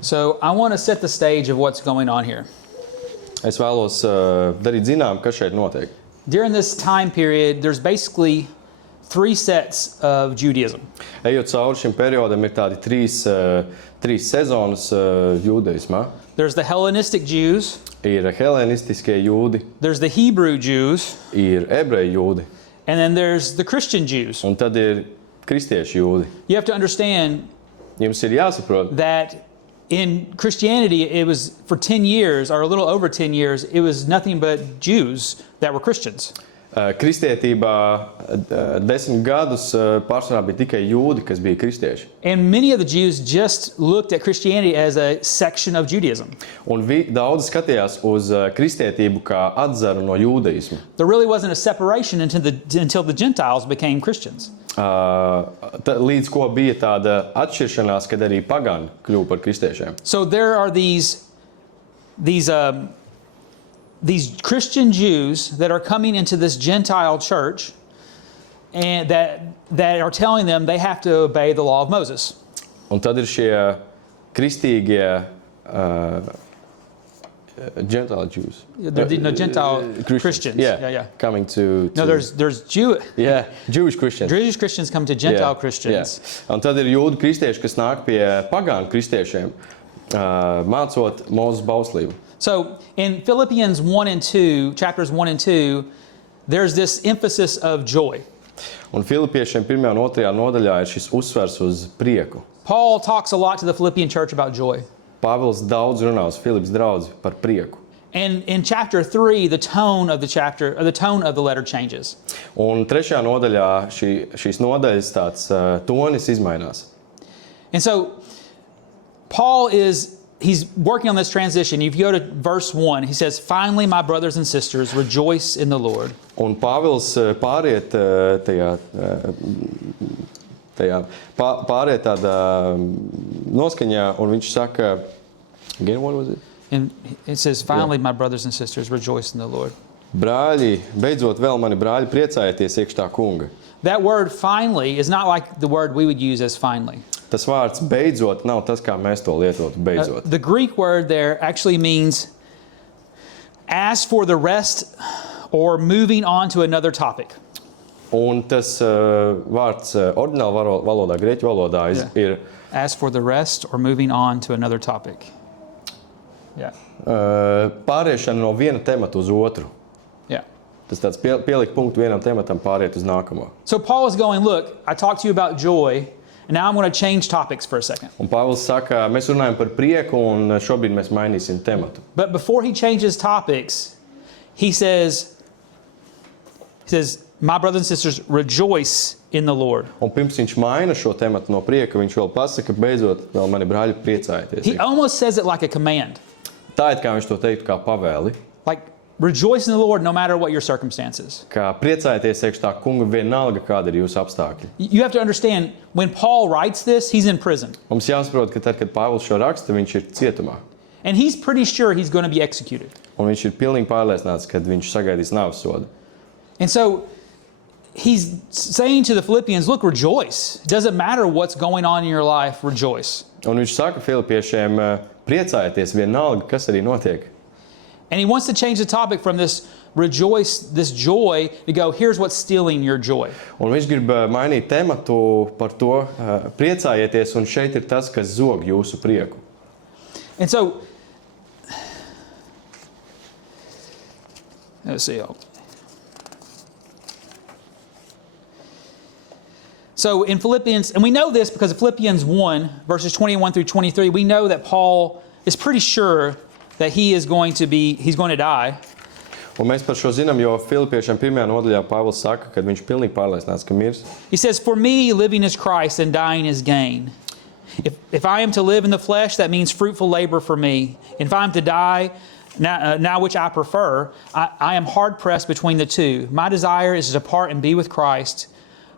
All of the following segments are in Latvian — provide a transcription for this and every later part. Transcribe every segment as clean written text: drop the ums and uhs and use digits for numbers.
So I want to set the stage of what's going on here. Es vēlos darīt zinām, kas šeit notiek. During this time period, there's basically 3 sets of Judaism. Ejot cauri šim periodam, ir tādi trīs sezonas jūdaismā. There's the Hellenistic Jews, Ir helenistiskie jūdi, there's the Hebrew Jews, ir ebreju jūdi, and then there's the Christian Jews. un tad ir kristiešu jūdi. You have to understand Jums ir jāsaprot, that in Christianity, it was for 10 years, or a little over 10 years, it was nothing but Jews that were Christians. Kristietībā 10 gadus pārsvarā bija tikai jūdi, kas bija kristieši. And many of the Jews just looked at Christianity as a section of Judaism. Un daudzi skatījās uz kristietību kā atzaru no jūdaisma. There really wasn't a separation until the Gentiles became Christians. Līdz ko bija tāda atšķiršanās, kad arī pagani kļuva par kristiešiem. So there are these Christian Jews that are coming into this Gentile church, and that are telling them they have to obey the law of Moses. Un tad ir šie kristīgie Gentile Jews. No, Gentile Christians. Yeah. Coming to No, there's Jewish Christians. Jewish Christians come to Gentile Christians. Yeah. Un tad ir jūdu kristieši, kas nāk pie pagānu kristiešiem, mācot Mūzes bauslību. So in Philippians 1 and 2, chapters 1 and 2, there's this emphasis of joy. Un Filipiešiem 1. un 2. nodaļā ir šis uzsvers uz prieku. Paul talks a lot to the Philippian church about joy. Pāvils daudz runā uz Filipas draudzi par prieku. And in chapter 3, the tone of the letter changes. Un 3. nodaļā šīs nodaļas tāds tonis izmainās. And so Paul he's working on this transition. If you go to verse 1, he says, "Finally, my brothers and sisters, rejoice in the Lord." Un Pāvils pāriet pāriet tādā noskaņā, un viņš saka, again, what was it? And it says, "Finally, my brothers and sisters, rejoice in the Lord." Brāļi, beidzot vēl mani brāļi, priecājieties iekšā kunga. That word "finally" is not like the word we would use as "finally." Tas vārds beidzot nav tas, kā mēs to lietotu, beidzot. The Greek word there actually means as for the rest or moving on to another topic. Un tas vārds oriģināla valodā, grieķu valodā, ir as for the rest or moving on to another topic. Yeah. Pāriešana no viena temata uz otru. Yeah. Tas tāds pielikt punktu vienam tematam, pāriet uz nākamo. So Paul is going, look, I talked to you about joy, and now I'm going to change topics for a second. Un Pāvils saka, mēs runājam par prieku, un šobrīd mēs mainīsim tematu. But before he changes topics, he says, "My brothers and sisters, rejoice in the Lord." Un pirms viņš maina šo tematu no prieka, viņš vēl pasaka, beidzot, vēl mani brāļi, priecājieties. He almost says it like a command. Tā ir, kā viņš to teiktu, kā pavēli. Like, rejoice in the Lord no matter what your circumstances. Kā priecājieties iekšā kunga vienalga, kāda ir jūsu apstākļi. You have to understand, when Paul writes this, he's in prison. Mums jāsaprot, ka tad, kad Pāvils šo raksta, viņš ir cietumā. And he's pretty sure he's going to be executed. Un viņš ir pilnīgi pārliecināts, ka viņš sagaidīs nāves sodu. And so he's saying to the Philippians, look, rejoice. It doesn't matter what's going on in your life, rejoice. Un viņš saka Filipiešiem, priecājieties vienalga, kas arī notiek. And he wants to change the topic from this rejoice, this joy, to go, here's what's stealing your joy. Un viņš grib mainīt tematu par to, priecājieties, un šeit ir tas, kas zog jūsu prieku. And so, let's see. So in Philippians, and we know this because of Philippians 1, verses 21 through 23, we know that Paul is pretty sure that he's going to die. Un mēs par šo zinām, jo Filipiešiem 1. nodaļā Pāvils saka, ka viņš pilnīgi pārliecināts, ka mirs. He says, "For me, living is Christ and dying is gain. If I am to live in the flesh, that means fruitful labor for me. If I am to die, now which I prefer, I am hard-pressed between the two. My desire is to depart and be with Christ,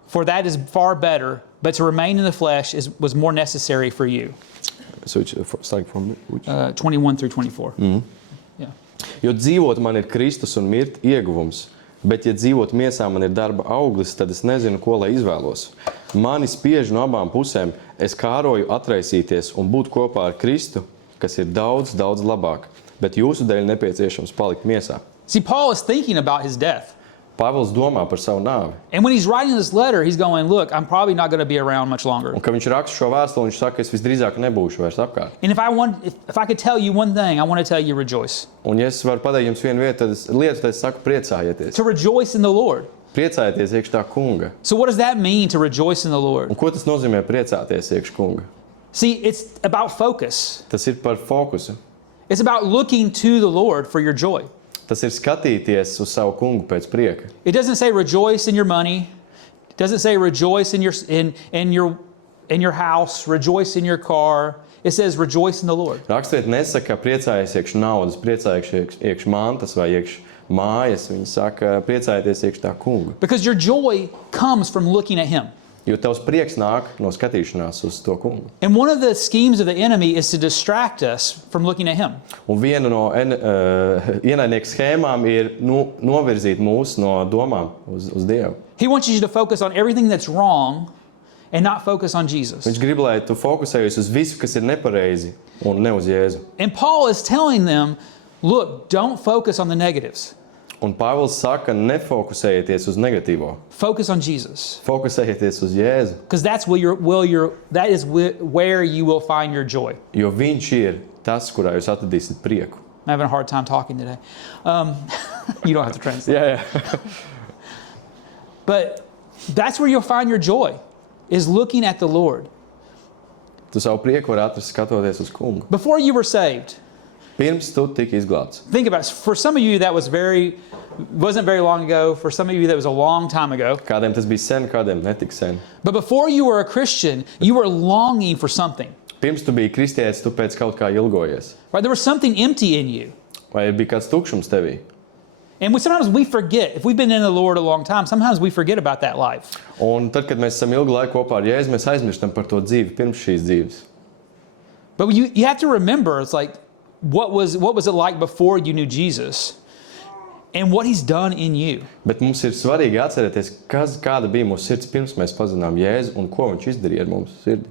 for that is far better, but to remain in the flesh was more necessary for you." So starting from which? 21 through 24. Mm-hmm. Yeah. Jo dzīvot man ir Kristus un mirt ieguvums, bet ja dzīvot miesā man ir darba auglis, tad es nezinu, ko lai izvēlos. Mani spiež no abām pusēm, Es kāroju atraisīties un būt kopā ar Kristu, kas ir daudz, daudz labāk, bet jūsu dēļ nepieciešams palikt miesā. See, Paul is thinking about his death. Pāvils domā par savu nāvi. And when he's writing this letter, he's going, look, I'm probably not going to be around much longer. Un, kad viņš raksta šo vēstuli, viņš saka, es visdrīzāk nebūšu vairs apkārt. And if I could tell you one thing, I want to tell you rejoice. Un, ja es varu pateikt jums vienu lietu, tad es saku, priecājieties. To rejoice in the Lord. Priecājieties iekš tā kunga. So what does that mean to rejoice in the Lord? Un ko tas nozīmē priecāties iekš kunga? See, it's about focus. Tas ir par fokusu. It's about looking to the Lord for your joy. Tas ir skatīties uz savu kungu pēc prieka. It doesn't say rejoice in your money. It doesn't say rejoice in your house, rejoice in your car. It says rejoice in the Lord. Rakstiet nesaka, priecājies iekš naudas, priecājies iekš mantas vai iekš mājas. Viņi saka, priecājieties iekš tā kunga. Because your joy comes from looking at Him. Jo tavs prieks nāk no skatīšanās uz to kungu. And one of the schemes of the enemy is to distract us from looking at Him. Un viena no ienaidnieka schēmām ir novirzīt mūs no domām uz Dievu. He wants you to focus on everything that's wrong and not focus on Jesus. Viņš grib, lai tu fokusējies uz visu, kas ir nepareizi, un ne uz Jēzu. And Paul is telling them, look, don't focus on the negatives. Un Pāvils saka, nefokusējieties uz negatīvo. Focus on Jesus. Fokusējieties uz Jēzu, Because that's where you will find your joy. jo viņš ir tas, kurā jūs atradīsiet prieku. I'm having a hard time talking today. You don't have to translate. Jā. But that's where you'll find your joy, is looking at the Lord. Tu savu prieku vari atrast skatoties uz kungu. Before you were saved, Pirms tu tiki izglābts. think about it. For some of you, that wasn't very long ago. For some of you, that was a long time ago. Kādiem tas bija sen, kādiem netik sen. But before you were a Christian, you were longing for something. Pirms tu biji kristietis, tu pēc kaut kā ilgojies. Right? There was something empty in you. Vai bija kāds tukšums tevī? And sometimes we forget. If we've been in the Lord a long time, sometimes we forget about that life. Un tad, kad mēs esam ilgu laiku kopā ar Jēzu, mēs aizmirstam par to dzīvi pirms šīs dzīves. But you have to remember, it's like, what was it like before you knew Jesus and what He's done in you. Bet mums ir svarīgi atcerēties, kāda bija mūsu sirds pirms mēs pazinām Jēzu un ko viņš izdarīja ar mums sirdi.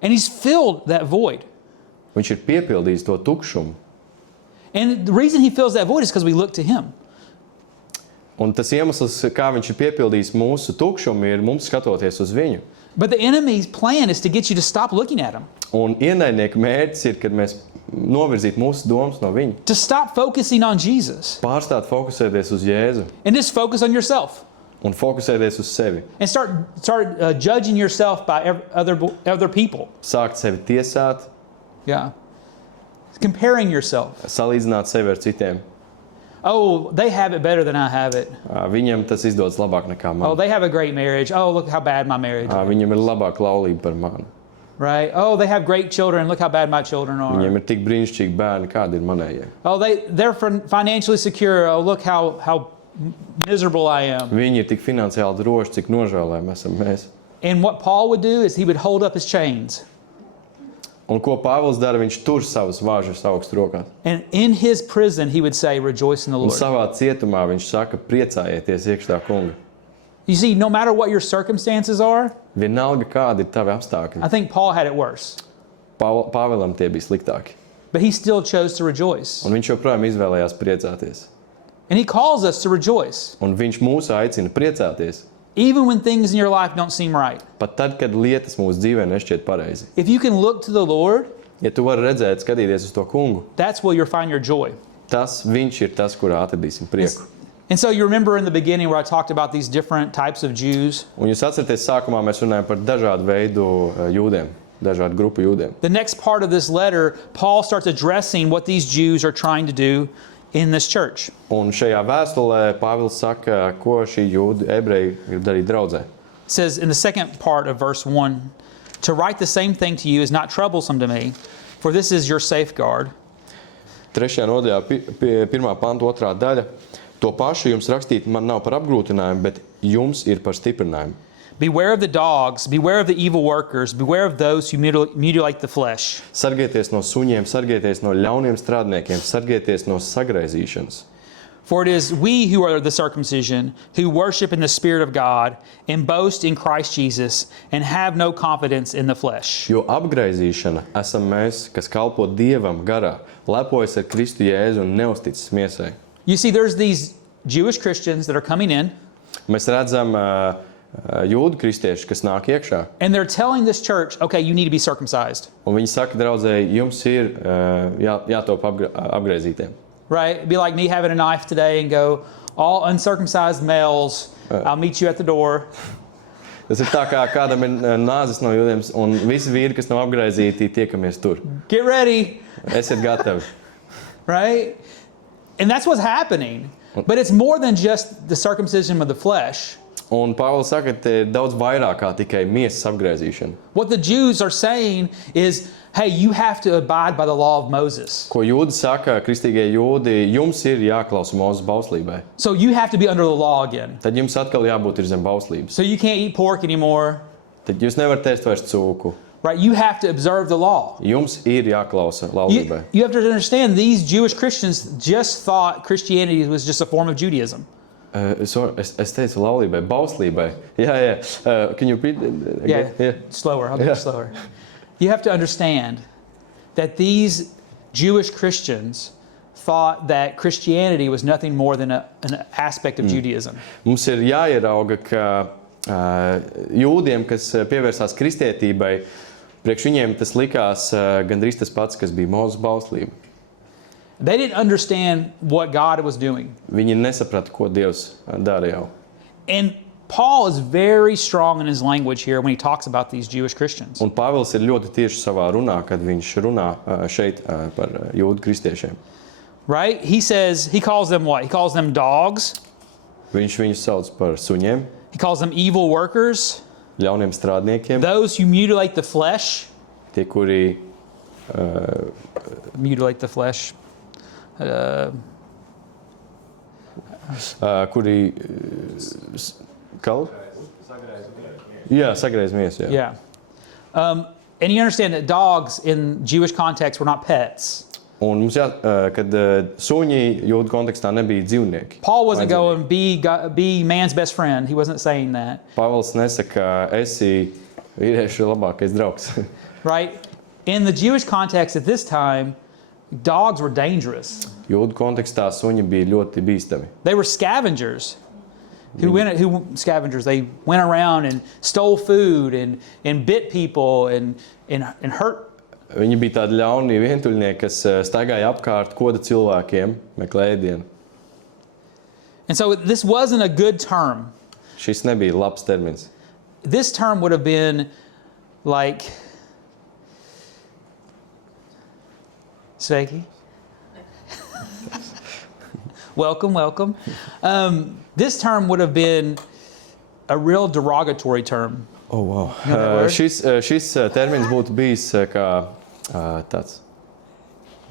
And He's filled that void. Viņš ir piepildījis to tukšumu. And the reason He fills that void is because we look to Him. Un tas iemesls, kā viņš ir piepildījis mūsu tukšumu, ir mums skatoties uz viņu. But the enemy's plan is to get you to stop looking at Him. Un ienaidnieka mērķis ir, kad mēs novirzītu mūsu domas no viņa. To stop focusing on Jesus Pārstāt fokusēties uz Jēzu and just focus on yourself. un fokusēties uz sevi. And start judging yourself by other people. Sākt sevi tiesāt, Yeah. Comparing yourself. salīdzināt sevi ar citiem. Oh, they have it better than I have it. Viņam tas izdodas labāk nekā Oh, man. they have a great marriage. Oh, look how bad my marriage is. Viņam ir labāka laulība par mani. Right? Oh, they have great children. Look how bad my children are. Viņiem ir tik brīnišķīgi bērni, kādi ir manējie. Oh, they're financially secure. Oh, look how miserable I am. Viņi ir tik finansiāli droši, cik nožēlējami esam mēs. And what Paul would do is he would hold up his chains. Un ko Pāvils dara? Viņš tur savas vāžas augstu rokās. And in his prison, he would say, rejoice in the Un Lord. savā cietumā viņš saka, priecājieties iekšā kunga. You see, no matter what your circumstances are, Vienalga, kādi ir tavi apstākļi. I think Paul had it worse. Pāvilam tie bija sliktāki. But he still chose to rejoice. Un viņš joprojām izvēlējās priecāties. And he calls us to rejoice, Un viņš mūs aicina priecāties. even when things in your life don't seem right. Pat tad, kad lietas mūsu dzīvē nešķiet pareizi. If you can look to the Lord, Ja tu vari redzēt, skatīties uz to kungu, that's where you'll find your joy. viņš ir tas, kurā atradīsim prieku. And so you remember in the beginning where I talked about these different types of Jews. Un jūs atceraties, sākumā mēs runājam par dažādu veidu jūdiem, dažādu grupu jūdiem. The next part of this letter, Paul starts addressing what these Jews are trying to do in this church. Un šajā vēstulē Pāvils saka, ko šī jūda ebreji grib darīt draudzē. It says in the second part of verse 1, to write the same thing to you is not troublesome to me, for this is your safeguard. 3. nodaļā, 1. panta 2. daļa. To pašu jums rakstīt man nav par apgrūtinājumu, bet jums ir par stiprinājumu. Beware of the dogs, beware of the evil workers, beware of those who mutilate the flesh. Sargieties no suņiem, sargieties no ļauniem strādniekiem, sargieties no sagraizīšanas. For it is we who are the circumcision, who worship in the Spirit of God, and boast in Christ Jesus, and have no confidence in the flesh. Jo apgraizīšana esam mēs, kas kalpo Dievam garā, lepojas ar Kristu Jēzu un neusticas miesai. You see, there's these Jewish Christians that are coming in, Mēs redzam jūdu kristieši, kas nāk iekšā, and they're telling this church, okay, you need to be circumcised. un viņi saka draudzēji, jums ir jātop apgraizītiem. Right? It'd be like me having a knife today and go, all uncircumcised males, I'll meet you at the door. Tas ir tā kā kādam ir nāzis no jūdiem, un visi vīri, kas nav apgraizīti, tiekamies tur. Get ready, Esiet gatavi. right? And that's what's happening. But it's more than just the circumcision of the flesh. Un Pāvils saka, ka te ir daudz vairāk kā tikai miesas apgraizīšana. What the Jews are saying is, hey, you have to abide by the law of Moses. Ko jūdi saka, kristīgie jūdi, jums ir jāklausa Mūzes bauslībai. So you have to be under the law again. Tad jums atkal jābūt ir zem bauslības. So you can't eat pork anymore, Tad jūs nevarat ēst vairs cūku. right? You have to observe the law. Jums ir jāklausa laulībai. You have to understand these Jewish Christians just thought Christianity was just a form of Judaism. Es teicu laulībai, bauslībai. Jā. Can you repeat? Yeah, slower. I'll do Yeah. it slower. You have to understand that these Jewish Christians thought that Christianity was nothing more than an aspect of Judaism. Mums ir jāierauga, ka jūdiem, kas pievērsās kristietībai, priekš viņiem tas likās gandrīz tas pats, kas bija Mūzes bauslība. They didn't understand what God was doing. Viņi nesaprata, ko Dievs dara jau. And Paul is very strong in his language here when he talks about these Jewish Christians. Un Pāvils ir ļoti tieši savā runā, kad viņš runā šeit par jūdu kristiešiem. Right? He calls them what? He calls them dogs. Viņš viņus sauc par suņiem, He calls them evil workers, ļauniem strādniekiem, those who mutilate the flesh. tie, kuri Mutilate the flesh. kuri sagreiz miesu. Jā. Yeah. And you understand that dogs in Jewish context were not pets. Un mums kad suņi jūdu kontekstā nebija dzīvnieki. Paul wasn't Vajadzīgi. going, be man's best friend. He wasn't saying that. Pāvils nesaka, esi vīriešu labākais draugs. Right? In the Jewish context at this time, dogs were dangerous. Jūdu kontekstā suņi bija ļoti bīstami. They were scavengers. They went around and stole food and bit people and hurt. Viņi bija tādi ļauni vientuļnieki, kas staigāja apkārt koda cilvēkiem, meklēja ēdienu. And so this wasn't a good term. Šis nebija labs termins. This term would have been like, Sveiki. Welcome. This term would have been a real derogatory term. Oh, wow. You know that word? Šis termins būtu bijis kā tāds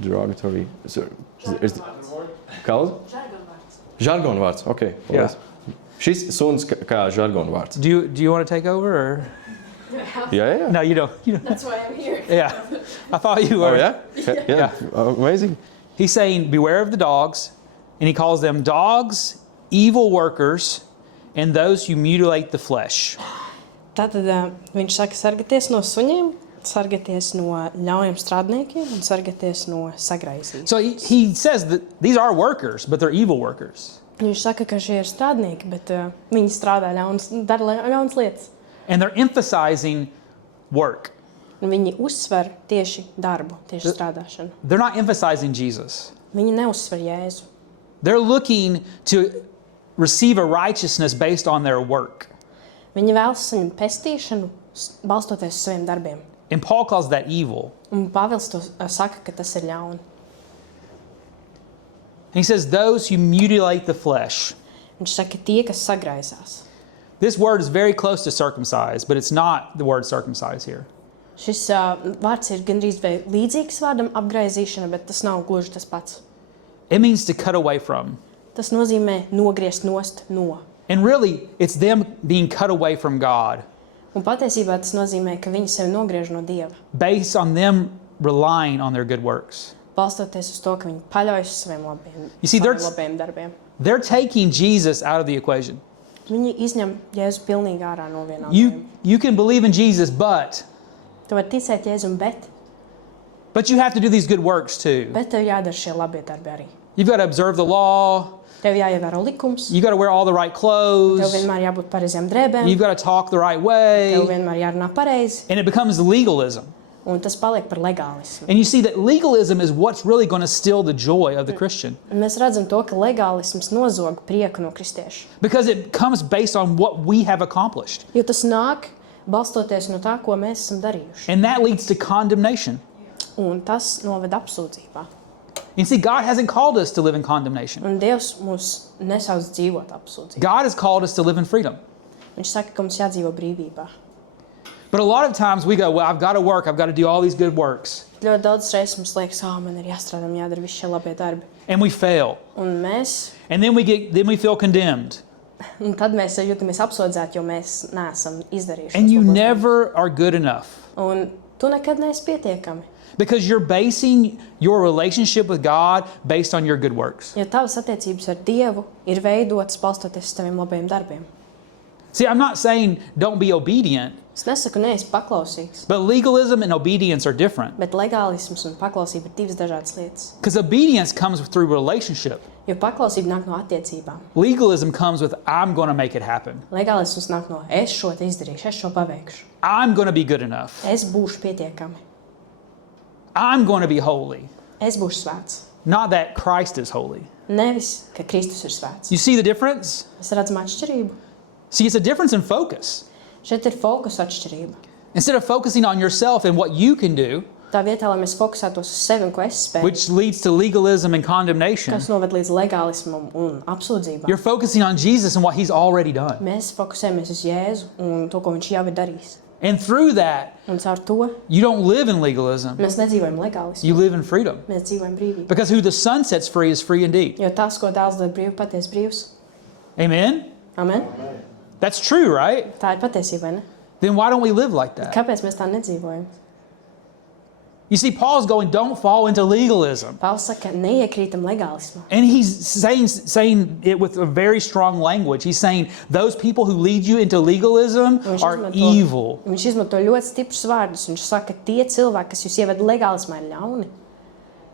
derogatory. Kāds? Žargonu vārds. Okay, Yeah. Šis suns kā žargonu vārds. Do you want to take over or? Jā. No, you don't. That's why I'm here. Yeah. I thought you were. Oh, yeah? Yeah. Amazing. He's saying, beware of the dogs, and he calls them dogs, evil workers, and those who mutilate the flesh. Tātad viņš saka, sargieties no suņiem, sargieties no ļauniem strādniekiem un sargieties no sagraizības. So he says that these are workers, but they're evil workers. Viņš saka, ka šie ir strādnieki, bet viņi strādā dara ļaunas lietas. And they're emphasizing work. Un viņi uzsver tieši darbu, tieši strādāšanu. They're not emphasizing Jesus. Viņi neuzsver Jēzu. They're looking to receive a righteousness based on their work. Viņi vēlas saņemt pestīšanu, balstoties uz saviem darbiem. And Paul calls that evil. Un Pāvils to saka, ka tas ir ļauni. And he says, those who mutilate the flesh. Viņš saka, tie, kas sagraizās. This word is very close to circumcise, but it's not the word circumcise here. Šis vārds ir gandrīz vai līdzīgs vārdam apgraizīšana, bet tas nav gluži tas pats. It means to cut away from. Tas nozīmē nogriezt nost no. And really, it's them being cut away from God, Un patiesībā tas nozīmē, ka viņi sevi nogriež no Dieva, based on them relying on their good works. balstoties uz to, ka viņi paļaujas uz saviem You see, they're- labiem darbiem. they're taking Jesus out of the equation. Viņi izņem Jēzu pilnīgi ārā no vienādojuma. You can believe in Jesus, but Tu vari ticēt Jēzum, you have to do these good works too. bet tev jādara šie labie darbi arī. You've got to observe the law. Tev jāievēro likums, You've got to wear all the right tev clothes. vienmēr jābūt pareiziem drēbēm, You've got to talk the right tev way. vienmēr jārunā pareizi, And it becomes legalism. un tas paliek par legālismu. And you see that legalism is what's really going to steal the joy of the Christian. Un mēs redzam to, ka legālisms nozog prieku no kristieša. Because it comes based on what we have accomplished. Jo tas nāk balstoties no tā, ko mēs esam darījuši. And that leads to condemnation. Un tas noved apsūdzībā. You see, God hasn't called us to live in condemnation. Un Dievs mūs nesauc dzīvot apsūdzībā. God has called us to live in freedom. Viņš saka, ka mums jādzīvo brīvībā. But a lot of times we go, well, I've got to work. I've got to do all these good works. Ļoti daudz reizes mums liekas, man ir jāstrādā, man jādara visi šie labie darbi. And we fail. Un mēs, And then we feel condemned. un tad mēs jūtamies apsūdzēti, jo mēs neesam izdarījuši. And tos you labos never are good enough. darbus. Un tu nekad neesi pietiekami. Because you're basing your relationship with God based on your good works. Jo tavas attiecības ar Dievu ir veidotas balstoties uz taviem labajiem darbiem. See, I'm not saying don't be obedient, Es nesaku, neesi paklausīgs, but legalism and obedience are different. bet legālisms un paklausība ir divas dažādas lietas. Because obedience comes through relationship. Jo paklausība nāk no attiecībām. Legalism comes with, I'm going to make it happen. Legālisms nāk no es šo te izdarīšu, es šo paveikšu. I'm going to be good enough. Es būšu pietiekami. I'm going to be holy. Es būšu svēts. Not that Christ is holy. Nevis, ka Kristus ir svēts. You see the difference? Mēs redzam atšķirību. See, it's a difference in focus. Šeit ir fokus atšķirība. Instead of focusing on yourself and what you can do, Tā vietā, lai mēs fokusētos uz sevi un ko es spēju, which leads to legalism and condemnation, kas noved līdz legālismam un apsūdzībām. you're focusing on Jesus and what he's already done. Mēs fokusējamies uz Jēzu un to, ko viņš jau ir darījis. And through that, Un caur to you don't live in legalism. mēs nedzīvojam legālismu, You live in freedom. mēs dzīvojam brīvībā. Because who the Son sets free is free indeed. Jo tas, ko Dēls dara brīvu, patiesi brīvs. Amen? Amen? That's true, right? Tā ir patiesība, vai ne? Then why don't we live like that? Kāpēc mēs tā nedzīvojam? You see, Paul's going, don't fall into legalism. Pāvils saka, neiekrītam legālismā. And he's saying it with a very strong language. He's saying those people who lead you into legalism are evil. Viņš izmanto ļoti stiprus vārdus. Viņš saka, tie cilvēki, kas jūs ieved legālismā, ir ļauni.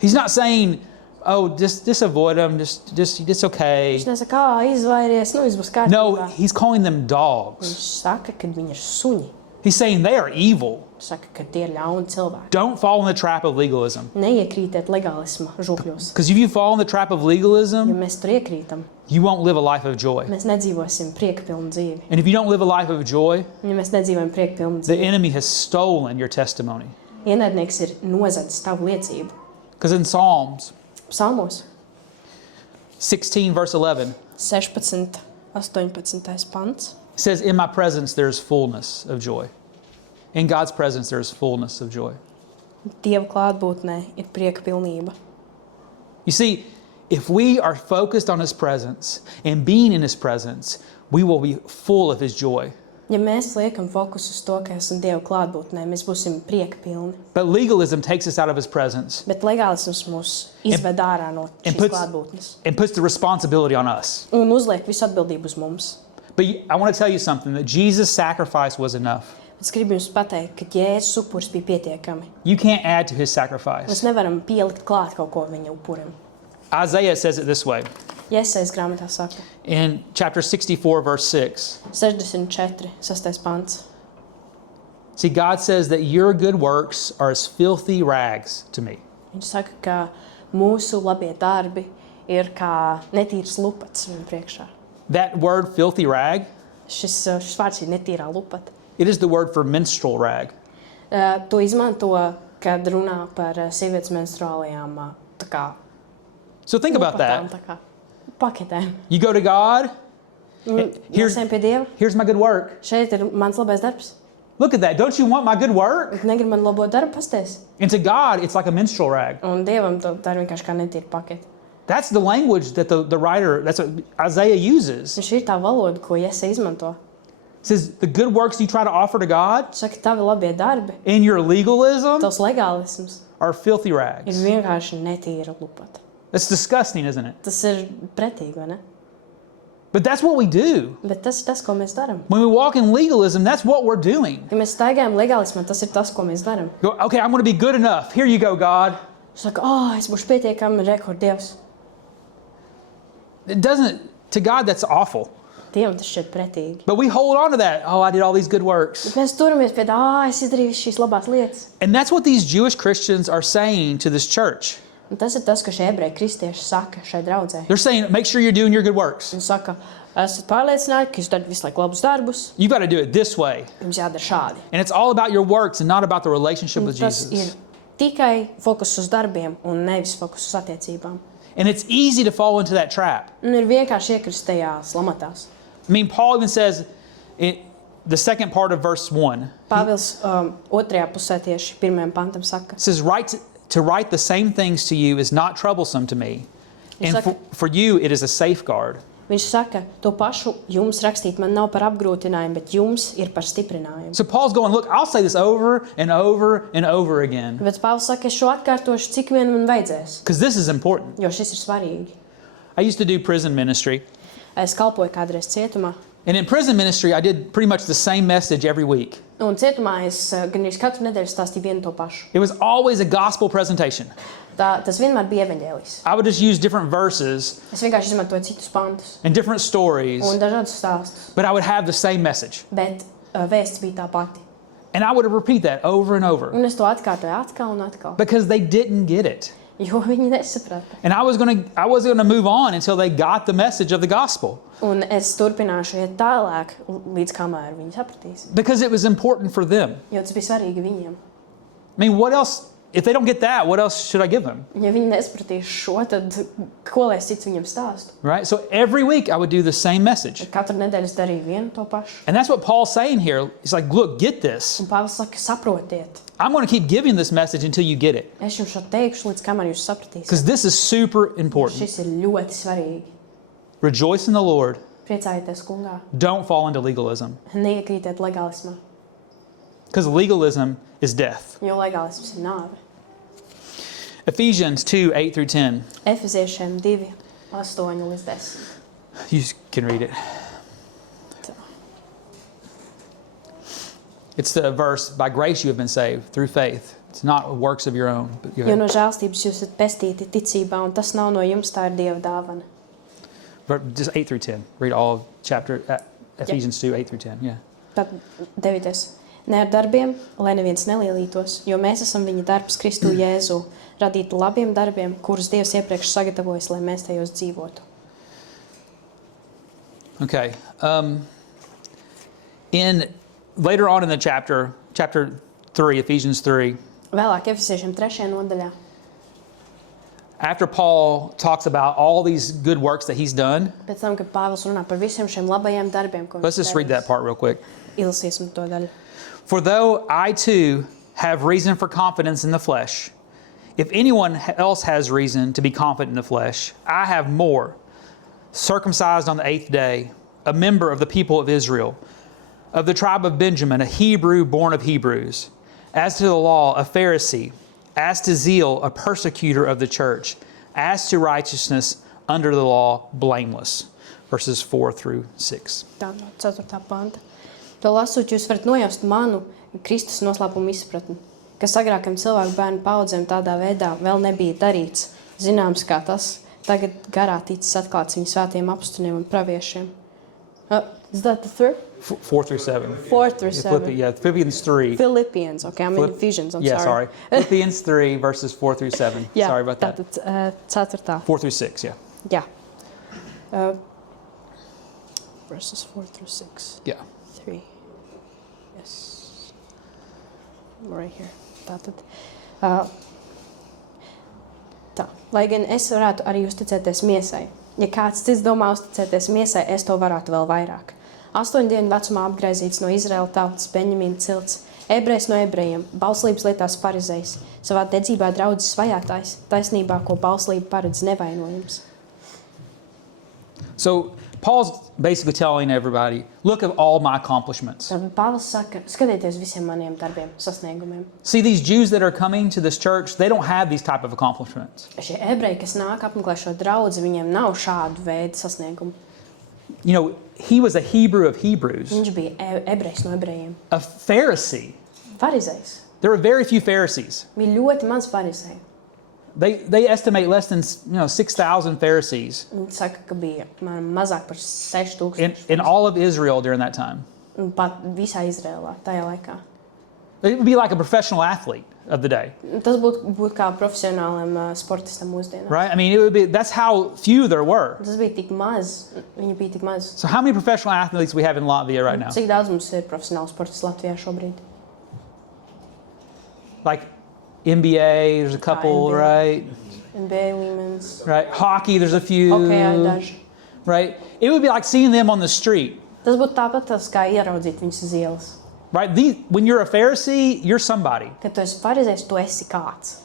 He's not saying, oh, just avoid them, just it's okay. Viņš nesaka, izvairies, viss būs kārtībā. No, he's calling them dogs. Viņš saka, ka viņi ir suņi. He's saying they are evil. Viņš saka, ka tie ir ļauni cilvēki. Don't fall in the trap of legalism. Neiekrītiet legālisma žūkļos. Because if you fall in the trap of Ja legalism, mēs tur iekrītam, you won't live a life of joy. mēs nedzīvosim priekapilnu dzīvi. And if you don't live a life of joy, Ja mēs nedzīvojam priekapilnu the dzīvi, enemy has stolen your testimony. ienaidnieks ir nozadzis tavu liecību. Because in Psalms Psalmos 16, verse 11, 16, 18. pants. it says, in my presence there's fullness of joy. In God's presence there's fullness of joy. Dieva klātbūtnē ir priekapilnība. You see, if we are focused on His presence and being in His presence, we will be full of His joy. Ja mēs liekam fokusu uz to, ka esam Dieva klātbūtnē, mēs būsim priekapilni. But legalism takes us out of His presence Bet legālisms mūs izved ārā no and šīs klātbūtnes and puts the responsibility on us. un uzliek visu atbildību uz mums. But I want to tell you something, that Jesus' sacrifice was enough. Es gribu jums pateikt, ka Jēzus upuris bija pietiekami. You can't add to His Mēs sacrifice. nevaram pielikt klāt kaut ko viņa upurim. Isaiah says it this way Jesajas grāmatā saka, in chapter 64, verse 6. 64, 6. pants. See, God says that your good works are as filthy rags to me. Viņš saka, ka mūsu labie darbi ir kā netīrs lupats viņa priekšā. That word, filthy rag, Šis vārds ir netīrā lupata. it is the word for menstrual rag. To izmanto, kad runā par sievietes menstruālajām tā kā So think about lupatām, that. tā kā paketēm. You go to God, here's- Nāsējam pie Dieva. here's my good work. Šeit ir mans labais darbs. Look at that. Don't you want my good work? Negribu man labo darbu pasties. And to God, it's like a menstrual rag. Un Dievam tā ir vienkārši kā netīra pakete. That's the language that the writer, that's what Isaiah uses. Un šī ir tā valoda, ko Jesa izmanto. It says the good works you try to offer to God Viņš saka, tavi labie darbi, in your legalism tavs legālisms are filthy ir rags. vienkārši netīra lupata. That's disgusting, isn't it? Tas ir pretīgi, vai ne? But that's what we do. Bet tas ir tas, ko mēs darām. When we walk in legalism, that's what we're doing. Ja mēs staigājam legālismā, tas ir tas, ko mēs darām. Go, okay, I'm going to be good enough. Here you go, God. Saka, es būšu pietiekami Dievs. It doesn't, to God, that's awful. Dievam tas šķiet pretīgi. But we hold on to that. Oh, I did all these good works. Bet mēs turamies pie tā, es izdarīju šīs labās lietas. And that's what these Jewish Christians are saying to this church. Un tas ir tas, ko šie ebreji kristieši saka šai draudzē. They're saying, make sure you're doing your good works. Viņi saka, esat pārliecināti, ka jūs darat visu laiku labus darbus. You've got to do it this way. Jums jādara šādi. And it's all about your works and not about the relationship Un with tas ir Jesus. tikai fokus uz darbiem un nevis fokus uz attiecībām. And it's easy to fall into that trap. Un ir vienkārši iekrist tajās lamatās. I mean, Paul even says in the second part of verse 1, Pāvils otrajā pusē tieši pirmajam pantam saka, says, to write the same things to you is not troublesome to me. And Saka- for you, it is a safeguard. viņš saka, to pašu jums rakstīt man nav par apgrūtinājumu, bet jums ir par stiprinājumu. So Paul's going, look, I'll say this over and over and over again Bet Pāvils saka, es šo atkārtošu, cik vien man vajadzēs, because this is important. jo šis ir svarīgi. I used to do prison ministry. Es kalpoju kādreiz cietumā, And in prison ministry, I did pretty much the same message every week. un cietumā es gandrīz katru nedēļu stāstīju vienu to pašu. It was always a gospel presentation. Tas vienmēr bija evaņģēlijs. I would just use different verses Es vienkārši izmantoju citus pantus and different stories, un dažādus stāstus, but I would have the same message. bet vēsts bija tā pati. And I would repeat that over and over Un es to atkārtoju atkal un atkal, because they didn't get it. jo viņi nesaprata. And I wasn't going to move on until they got the message of the gospel Un es turpināšu iet tālāk, līdz kamēr viņi sapratīs. because it was important for them. Jo tas bija svarīgi viņiem. I mean, what else? If they don't get that, what else should I give them? Ja viņi nesapratīs šo, tad ko lai es cits viņiem stāstu? Right? So every week I would do the same message. Katru nedēļu es darīju vienu to pašu. And that's what Paul's saying here. He's like, look, get this. Un Pāvils saka, saprotiet. I'm going to keep giving this message until you get it Es jums šo teikšu, līdz kamēr jūs sapratīsiet. because this is super important. Šis ir ļoti svarīgi. Rejoice in the Lord. Priecājieties kungā. Don't fall into legalism Neiekrītiet legālismā, because legalism is death. jo legālisms ir nāve. Ephesians 2, 8 through 10. Efeziešiem 2, 8 līdz 10. You can read it. It's the verse, by grace you have been saved through faith. It's not works of your own. But Jo no žēlstības jūs esat pestīti ticībā, un tas nav no jums, tā ir Dieva dāvana. Just 8 through 10. Read all of chapter, Ephesians 2, 8 through 10. Yeah. Tad 9. Ne ar darbiem, lai neviens nelielītos, jo mēs esam viņa darbs Kristu Jēzu, radīti labiem darbiem, kurus Dievs iepriekš sagatavojas, lai mēs tajos dzīvotu. Okay. Later on in the chapter 3, Ephesians 3, Vēlāk Efeziešiem 3. nodaļā, after Paul talks about all these good works that he's done, pēc tam, kad Pāvils runā par visiem šiem labajiem darbiem, ko let's just read that part real quick. Izlasīsim to daļu. For though I too have reason for confidence in the flesh, if anyone else has reason to be confident in the flesh, I have more. Circumcised on the 8th day, a member of the people of Israel, of the tribe of Benjamin, a Hebrew born of Hebrews, as to the law, a Pharisee, as to zeal, a persecutor of the church, as to righteousness under the law, blameless. Verses 4 through 6. Tā no 4. panta. To lasot, jūs varat nojaust manu Kristus noslēpumu izpratni, kas agrākam cilvēku bērnu paudzēm tādā veidā vēl nebija darīts, zināms kā tas, tagad garā ticis atklāts viņu svētiem apstuļiem un praviešiem. Is that the third? 4 through 7. 4 through 7. Philippians 3. Philippians, okay, I'm in Ephesians, I'm sorry. Philippians 3, verses 4 through 7. Jā, Sorry about that. Tātad 4. 4 through 6, yeah. Jā. Verses 4 through 6. Yeah. 3. Yes. Right here. Tātad. Tā. Lai gan es varētu arī uzticēties miesai. Ja kāds cits domā uzticēties miesai, es to varētu vēl vairāk. 8 dienu vecumā apgraizīts no Izraēla tautas Beņamīna cilts, ebrejs no ebrejiem, bauslības lietās farizejs, savā dedzībā draudzes vajātājs, taisnībā, ko bauslība paredz nevainojams. So Paul's basically telling everybody, look at all my accomplishments. Tad Pāvils saka, skatieties visiem maniem darbiem, sasniegumiem. See, these Jews that are coming to this church, they don't have these type of accomplishments. Šie ebreji, kas nāk apmeklē šo draudzi, viņiem nav šādu veidu sasniegumu. he was a Hebrew of Hebrews, Viņš bija ebrejs no ebrejiem. a Pharisee. Farizējs. There were very few Pharisees. Bija ļoti maz farizēju. They estimate less than 6,000 Pharisees Viņi saka, ka bija mazāk par 6,000. in all of Israel during that time. Un pat visā Izrēlā tajā laikā. It would be like a professional athlete of the day, Tas būtu kā profesionālam sportistam mūsdienās. right? I mean, that's how few there were. Tas bija tik maz. Viņi bija tik maz. So how many professional athletes we have in Latvia right now? Cik daudz mums ir profesionāli sportisti Latvijā šobrīd? Like NBA, there's a couple, NBA. right? NBA līmenis. Right. Hockey, there's a few. Hokejā ir daži. Right. It would be like seeing them on the street, Tas būtu tāpat kā ieraudzīt viņus uz ielas. right? When you're a Pharisee, you're somebody. Kad tu esi farizējs, tu esi kāds.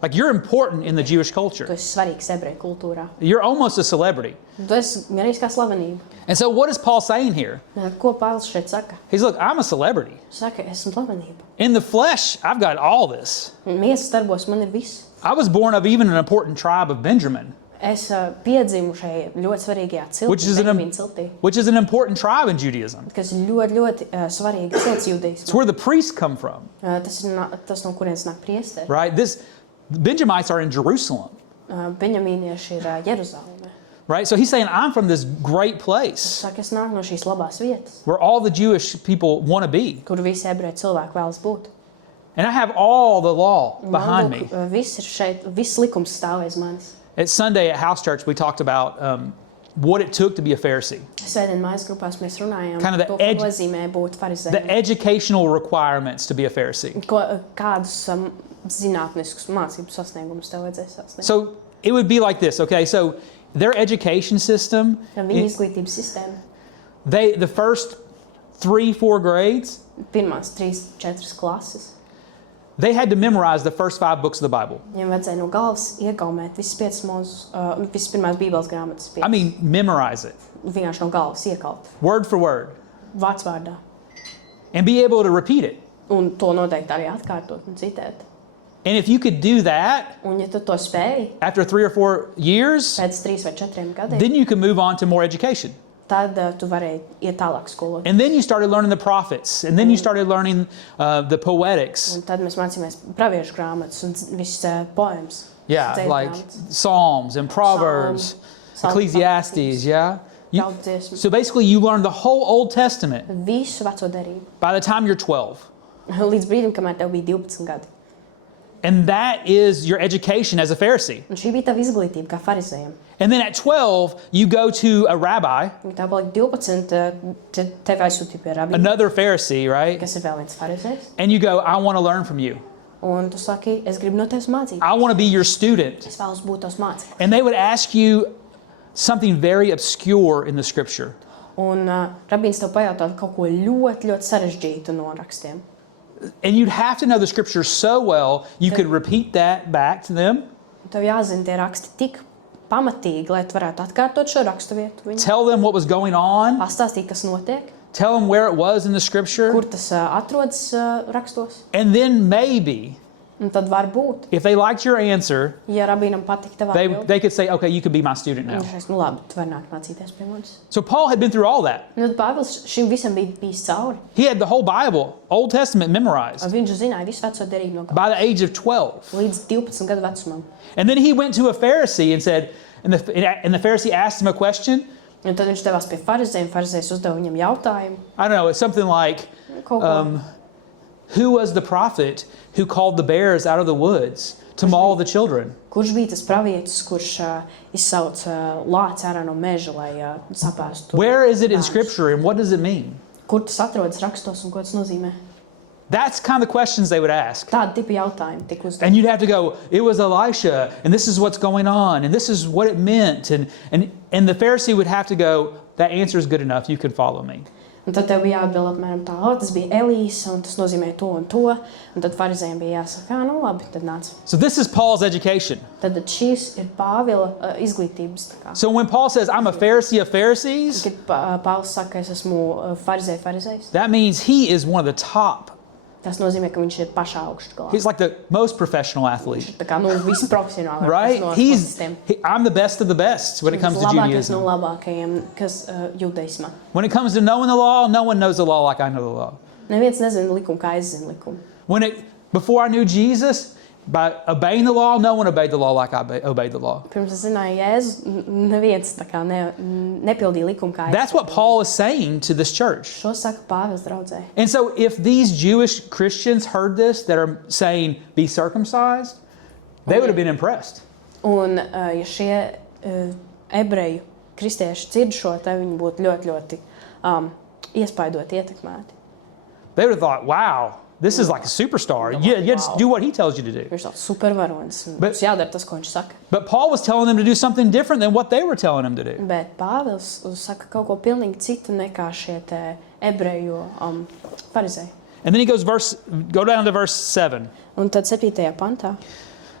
Like you're important in the Jewish Tu culture. esi svarīgs ebreju kultūrā. You're almost a celebrity. Tu esi gan arī kā slavenība. And so what is Paul saying here? Ko Pāvils šeit saka? He's look, I'm a celebrity. Viņš saka, esmu slavenība. In the flesh, I've got all this. Miesas darbos man ir viss. I was born of even an important tribe of Benjamin, Es piedzimu šajā ļoti svarīgajā Which is an- Benjamīna ciltī, which is an important tribe in Judaism. kas ir ļoti svarīga cilts It's jūdeismā. where the priests come from, Tas no kurienes nāk priesteri. right? The Benjamites are in Jerusalem, Benjamīnieši ir Jeruzalemē. right? So he's saying, I'm from this great place Saka, es nāku no šīs labās vietas, where all the Jewish people want to be. kur visi ebreju cilvēki vēlas būt. And I have all the law Man behind me. lūk, viss ir šeit, viss likums stāv aiz manis. At Sunday at House Church, we talked about what it took to be a Pharisee, Svētdien mājas grupās mēs runājām Kind of the par to, edge- ko nozīmē būt the farizējiem. educational requirements to be a Pharisee. Kādus zinātniskus mācību sasniegumus tev vajadzēs sasniegt. So it would be like this, okay? So their education system, Viņa izglītības sistēma, the first 3-4 grades, pirmās 3-4 klases, they had to memorize the first 5 books of the Bible. viņam vajadzēja no galvas iegaumēt visas 5 mūsu, visas pirmās bībeles grāmatas. I mean, memorize it, Vienkārši no galvas iekaut, word for word, vārds vārdā. and be able to repeat it. Un to noteikti arī atkārtot un citēt. And if you could do that Un ja tu to spēji after 3 or 4 years, pēc 3 vai 4 gadiem, then you can move on to more education. tad tu varēji iet tālāk skolot. And then you started learning the prophets, and then you started learning the poetics. Un tad mēs mācījāmies praviešu grāmatas un visas poemas. Yeah, dzēļu like grāmatas, Psalms and Proverbs, Psalm, Ecclesiastes, yeah? daudz dziesmu. So basically, you learn the whole Old Testament Visu veco derību. by the time you're 12. Līdz brīdim, kamēr tev bija 12 gadi. And that is your education as a Pharisee. Un šī bija tava izglītība kā farizējiem. And then at 12, you go to a rabbi, Un tev palika 12, tev aizsūtīja pie rabīna, another Pharisee, right? kas ir vēl viens farizējs. And you go, I want to learn from you. Un tu saki, es gribu no tevis mācīt. I want to be your student. Es vēlos būt tavs māceklis. And they would ask you something very obscure in the scripture. Un rabīns tev pajautā kaut ko ļoti, ļoti sarežģītu no rakstiem. And you'd have to know the scripture so well, you could repeat that back to them, Un tev jāzina tie raksti tik pamatīgi, lai tu varētu atkārtot šo rakstu vietu. Viņu tell them what was going on, pastāstīt, kas notiek, tell them where it was in the scripture, kur tas atrodas rakstos. and then maybe, Un tad var būt, if they liked your answer, ja rabīnam patīk tavā atbilde, they could say, okay, you could be my student now. viņš teiks, nu labi, tu vari nākt mācīties pie mums. So Paul had been through all that. Un tad Pāvils šim visam bija bijis cauri. He had the whole Bible, Old Testament memorized Viņš zināja visu veco derību no galvas by the age of 12. līdz 12 gadu vecumam. And then he went to a Pharisee and said, and the Pharisee asked him a question. Un tad viņš devās pie farizējiem, farizējs uzdeva viņam jautājumu. I don't know, it's something like, Kaut ko. who was the prophet who called the bears out of the woods to maul the children? Kurš bija tas pravietis, kurš izsauc lāci ārā no meža, lai sapēstu? Where is it in bērnus? Scripture and what does it mean? Kur tas atrodas rakstos un ko tas nozīmē? That's kind of the questions they would ask. Tāda tipa jautājumi tika uzdot. And you'd have to go, it was Elisha, and this is what's going on, and this is what it meant. And the Pharisee would have to go, that answer is good enough, you can follow me. Un tad tev bija jāatbild apmēram tā, tas bija Elīsa, un tas nozīmē to un to. Un tad farizējiem bija jāsaka, nu labi, tad nāc. So this is Paul's education. Tad šīs ir Pāvila izglītības. Tā kā. So when Paul says, I'm a Pharisee of Pharisees, Kad Pāvils saka, es esmu farizējs, that means he is one of the top Tas nozīmē, ka viņš ir pašā augšgalā. He's like the most professional athlete, Tā kā visi profesionāli right? no He's, sportistiem. I'm the best of the best when it comes to Labākais no Judaism. labākajiem, kas judaismā. When it comes to knowing the law, no one knows the law like I know the law. Neviens nezina likumu, kā es zinu likumu. Before I knew Jesus, by obeying the law, no one obeyed the law like I obeyed the law. Pirms es zināju Jēzu, neviens tā kā nepildīja likumu, kā That's es. what Paul is saying to this church. Šo saka Pāvils draudzē. And so if these Jewish Christians heard this that are saying, be circumcised, they would have been impressed. Un ja šie ebreju kristieši dzird šo, tad viņi būtu ļoti, ļoti iespaidoti, ietekmēti. They would have thought, wow, this is like a superstar. Yeah, just do what he tells you to do. Viņš tāds supervaronis. Mums jādara tas, ko viņš saka. But Paul was telling them to do something different than what they were telling him to do. Bet Pāvils saka kaut ko pilnīgi citu nekā šie te ebreju farizēji. And then he go down to verse 7. Un tad 7. pantā.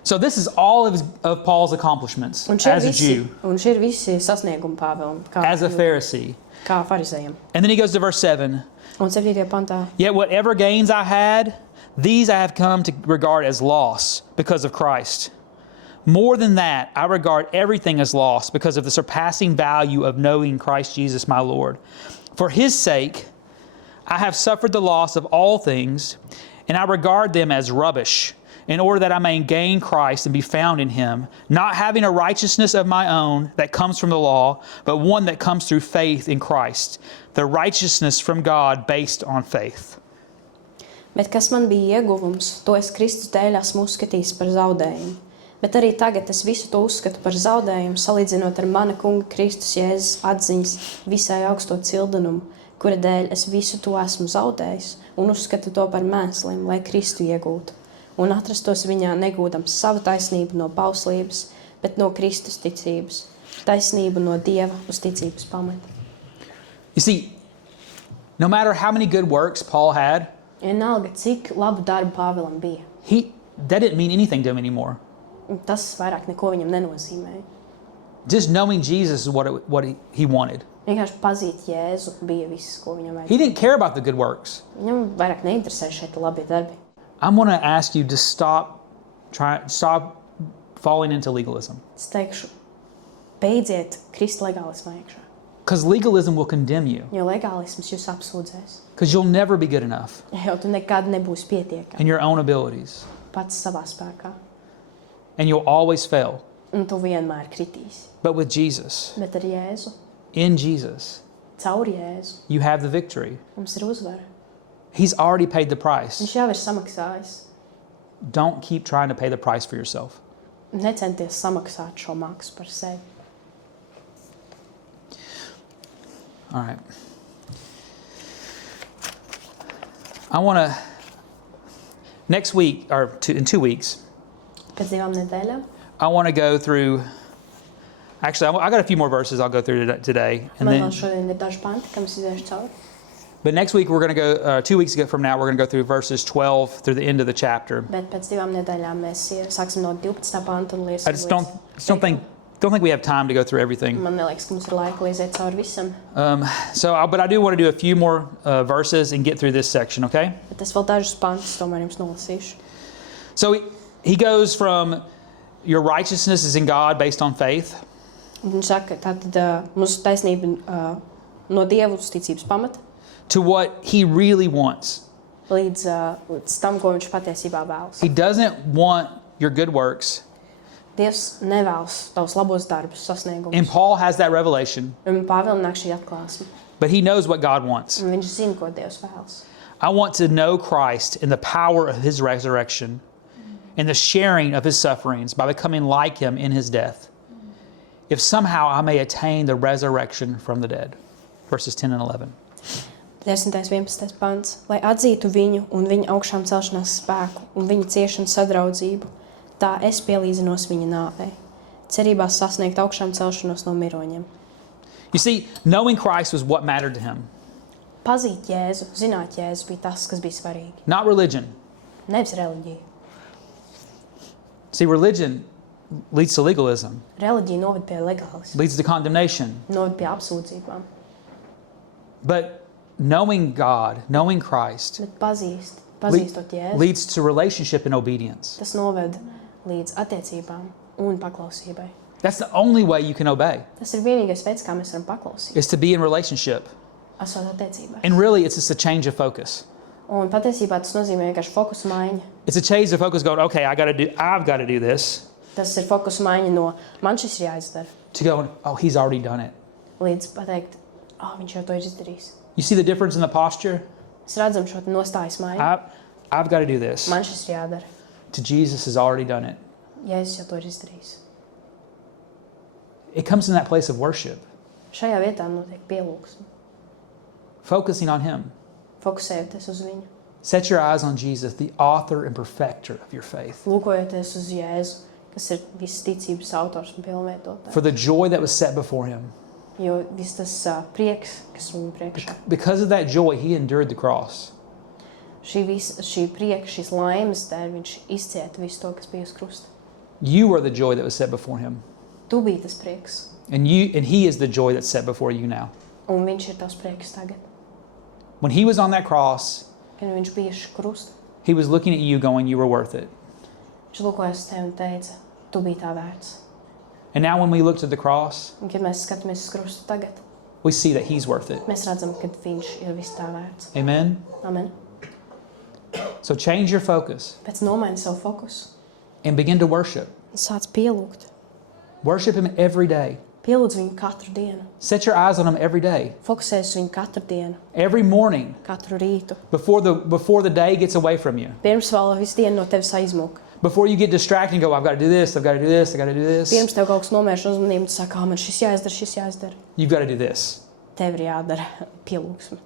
So this is all of Paul's accomplishments Un šie as a visi, Jew, un šie ir visi sasniegumi Pāvilam, as a Pharisee. kā farizējiem. And then he goes to verse 7. Un 7. pantā. Yet whatever gains I had, these I have come to regard as loss because of Christ. More than that, I regard everything as loss because of the surpassing value of knowing Christ Jesus my Lord. For his sake, I have suffered the loss of all things, and I regard them as rubbish, in order that I may gain Christ and be found in him, not having a righteousness of my own that comes from the law, but one that comes through faith in Christ, the righteousness from God based on faith. Bet kas man bija ieguvums, to es Kristus dēļ esmu uzskatījis par zaudējumu. Bet arī tagad es visu to uzskatu par zaudējumu, salīdzinot ar mana kunga Kristus Jēzus atziņas visai augsto cildenumu, kura dēļ es visu to esmu zaudējis un uzskatu to par mēsliem, lai Kristu iegūtu. Un atrastos viņā negūdams savu taisnību no bauslības, bet no Kristus ticības, taisnību no Dieva uz ticības pamata. You see, no matter how many good works Paul had, Vienalga, cik labu darbu Pāvilam bija, that didn't mean anything to him anymore. tas vairāk neko viņam nenozīmēja. Just knowing Jesus is what he wanted. Vienkārši pazīt Jēzu bija viss, ko viņam He vajag. didn't care about the good works. Viņam vairāk neinteresē šeit labie darbi. I'm going to ask you to stop falling into legalism. Es teikšu, beidziet krist legālismā iekšā, Because legalism will condemn you. jo legālisms jūs apsūdzēs. Because you'll never be good enough Jo tu nekad nebūsi pietiekams in your own abilities. pats savā spēkā. And you'll always fail. Un tu vienmēr kritīsi. But with Jesus, Bet ar Jēzu, in Jesus, caur Jēzu, you have the victory. mums ir uzvara. He's already paid the price. Viņš jau ir samaksājis. Don't keep trying to pay the price for yourself. Necenties samaksāt šo maksu par sevi. All right. I want to, next week, or in 2 weeks, Pēc 2 nedēļām I want to go through, actually, I got a few more verses I'll go through today. And man vēl then, šodien ir daži panti, kam es iziešu cauri. but next week, we're going to go, 2 weeks from now, we're going to go through verses 12 through the end of the chapter. Bet pēc 2 nedēļām mēs sāksim no 12. panta un liesim I just don't think we have time to go through everything. Man neliekas, ka mums ir laika, lai iziet cauri visam. But I do want to do a few more verses and get through this section, okay? Bet es vēl dažus pantus tomēr jums nolasīšu. So he goes from your righteousness is in God based on faith Un viņš saka, tātad mūsu taisnība no Dieva uz ticības pamata to what he really wants. līdz tam, ko viņš patiesībā vēlas. He doesn't want your good works. Dievs nevēlas tavus labos darbus, And sasniegumus. Paul has that revelation, Un Pāvilam nāk šī atklāsme. but he knows what God wants. Un viņš zina, ko Dievs vēlas. I want to know Christ in the power of his resurrection and the sharing of his sufferings by becoming like him in his death, if somehow I may attain the resurrection from the dead. Verses 10 and 11. 10. 11. pants. Lai atzītu viņu un viņa augšām celšanās spēku un viņa ciešanu sadraudzību, tā es pielīdzinos viņa nāvei, cerībā sasniegt augšām celšanos no miroņiem. You see, knowing Christ was what mattered to him, Pazīt Jēzu, zināt Jēzu bija tas, kas bija svarīgi. not religion. Nevis reliģija. See, religion leads to legalism, Reliģija noved pie legālisma, leads to condemnation. noved pie apsūdzībām. But knowing God, knowing Christ, Bet pazīst pazīstot Jēzu, leads to relationship and obedience. tas noved līdz attiecībām un paklausībai. That's the only way you can obey, Tas ir vienīgais veids, kā mēs varam paklausīt, is to be in relationship. esot attiecībās. And really, it's just a change of focus. Un patiesībā tas nozīmē vienkārši fokusu maiņu. It's a change of focus going, okay, I've got to do this, Tas ir fokusu maiņa no man šis ir jāizdara, to going, oh, he's already done it. līdz pateikt, viņš jau to ir izdarījis. You see the difference in the posture? Mēs redzam šo te nostājas maiņu. I've got to do this. Man šis ir jādara. To Jesus has already done it. Jēzus jau to ir izdarījis. It comes in that place of worship, Šajā vietā notiek pielūgsme. focusing on him. Fokusējoties uz viņu. Set your eyes on Jesus, the author and perfecter of your faith. Lūkojoties uz Jēzu, kas ir visas ticības autors un pilnveidotājs. For the joy that was set before him. Jo viss tas prieks, kas viņu priekšā. Because of that joy, he endured the cross. Šī prieka, šīs laimes dēļ viņš izcieta visu to, kas bija uz krusta. You are the joy that was set before him. Tu biji tas prieks, And he is the joy that's set before you now. un viņš ir tavs prieks tagad. When he was on that cross, Kad viņš bija uz krusta, he was looking at you going, you were worth it. viņš lūkojas uz tevi un teica, tu biji tā vērts. And now when we look to the cross, Un, kad mēs skatāmies uz krustu tagad, we see that he's worth it. mēs redzam, ka viņš ir viss tā vērts. Amen? Amen. So change your focus Pēc nomaini savu fokusu. and begin to worship. Sāc pielūgt. Worship him every day. Pielūdz viņu katru dienu. Set your eyes on him every day. Fokusēs uz viņu katru dienu, Every morning katru rītu. before the day gets away from you. Pirms vēl visu dienu no tevis aizmūk. Before you get distracted and go, I've got to do this, I've got to do this, I've got to do this. Pirms tev kaut kas nomērš uzmanību, tu saki, man šis jāizdara. You've got to do this. Tev ir jādara pielūgsme.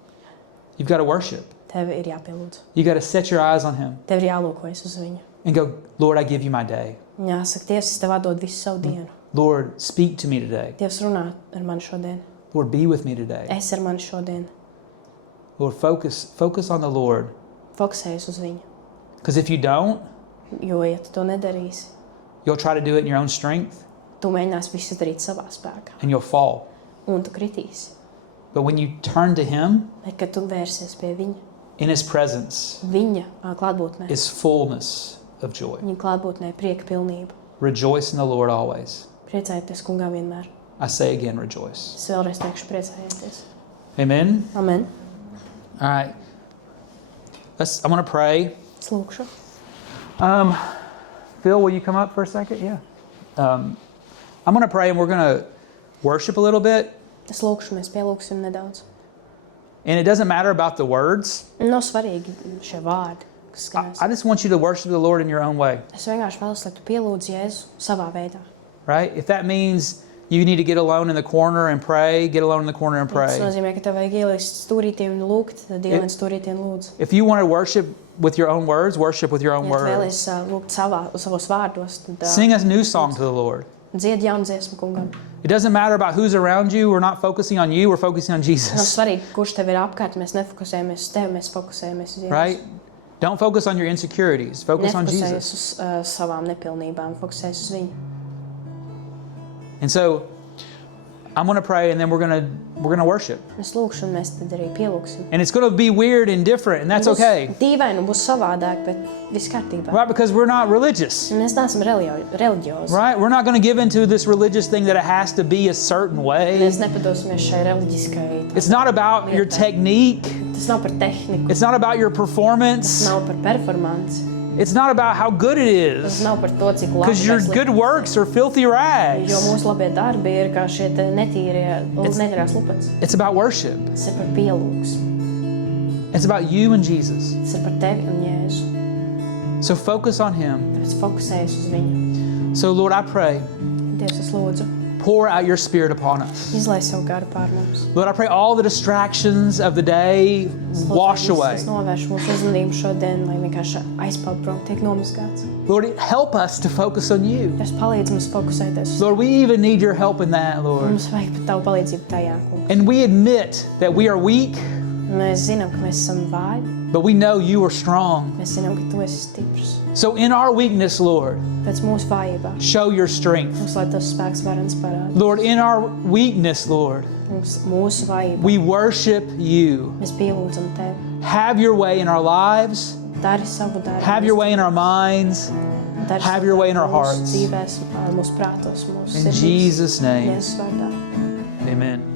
You've got to worship. Tev ir jāpielūdz. You've got to set your eyes on him Tev ir jālūkojas uz viņu. and go, Lord, I give you my day. Un jāsaka, Dievs, es tev atdod visu savu dienu. Lord, speak to me today. Dievs runā ar mani šodien. Lord, be with me today. Es ar mani šodien. Lord, focus on the Lord. Fokusējies uz viņu. Because if you don't, Jo, ja tu to nedarīsi, you'll try to do it in your own strength tu mēģināsi visu darīt savā spēkā. and you'll fall. Un tu kritīsi. But when you turn to him, Bet, kad tu vērsies pie viņa, in his presence viņa klātbūtnē, is fullness of joy. viņa klātbūtnē prieka pilnība. Rejoice in the Lord always. Priecājieties kungā vienmēr. I say again, rejoice. Es vēlreiz teikšu priecājieties. Amen? Amen. All right. I'm going to pray. Es lūkšu. Phil, will you come up for a second? Yeah. I'm going to pray and we're going to worship a little bit. Es lūkšu, mēs pielūksim nedaudz. And it doesn't matter about the words. Nav svarīgi šie vārdi, kas skanēs. I just want you to worship the Lord in your own way, Es vienkārši vēlos, lai tu pielūdz Jēzu savā veidā. right? If that means you need to get alone in the corner and pray, get alone in the corner and Tas pray. nozīmē, ka tev vajag ielīst stūrītī un lūgt, tad ielīst stūrītī un lūdz. If you want to worship with your own words, worship with your own Ja tu words. vēlies lūgt savos vārdos, tad Sing a new song to the Lord. dzied jaunu dziesmu kungam. It doesn't matter about who's around you. We're not focusing on you. We're focusing on Nav Jesus, svarīgi, kurš tev ir apkārt. Mēs nefokusējamies uz tevi, mēs fokusējamies uz Jēzu. right? Don't focus on your insecurities. Focus on Nefokusējies Jesus. uz savām nepilnībām, fokusējies uz viņu. And so I'm going to pray and then we're going to worship. Es lūkšu, un mēs tad arī pielūksim. And it's going to be weird and different, and that's Būs okay. dīvaini un būs savādāk, bet viss kārtībā. Right? Because we're not religious. Mēs neesam reliģiozi. Right? We're not going to give into this religious thing that it has to be a certain way. Mēs nepadosimies šai reliģiskai. It's not about your technique. Tas nav par tehniku, It's not about your tas performance. nav par performanci, It's not about how good it tas is. nav par to, cik labi Because your mēs good lipamies. works are filthy Jo rags. mūsu labie darbi ir kā šie te netīrās lupats. It's about worship. Tas ir par pielūgsmu. It's about you and Jesus. Tas ir par tevi un Jēzu. So focus on Him. Tāpēc fokusējies uz viņu. So, Lord, I pray, Dievs, es lūdzu, pour out your Spirit upon us. izlai savu garu pār mums. Lord, I pray all the distractions of the day Es lūdzu, wash lai away. viss novērš mūsu uzmanību šodien, lai vienkārši aizpeld prom, tiek nomazgāts. Lord, help us to focus on you. Dievs, palīdz mums fokusēties uz Lord, we even need your help in that, Lord. mums vajag pat tavu palīdzību tajā, kungs. And we admit that we are weak, Mēs zinām, ka mēs esam vāji, but we know you are strong. mēs zinām, ka tu esi stiprs. So in our weakness, Lord, Pēc mūsu vājībā, show your strength. mums lai tas spēks varens parāda. Lord, in our weakness, Lord, Mūsu vājībā, we worship you. mēs pielūdzam tevi. Have your way in our lives. Dari savu darbu. Have your way in our minds. Dari have savu your way in darbu our mūsu hearts. dzīvēs, mūsu prātos, mūsu In sirdīs. Jesus' name. Jēzus vārdā. Amen.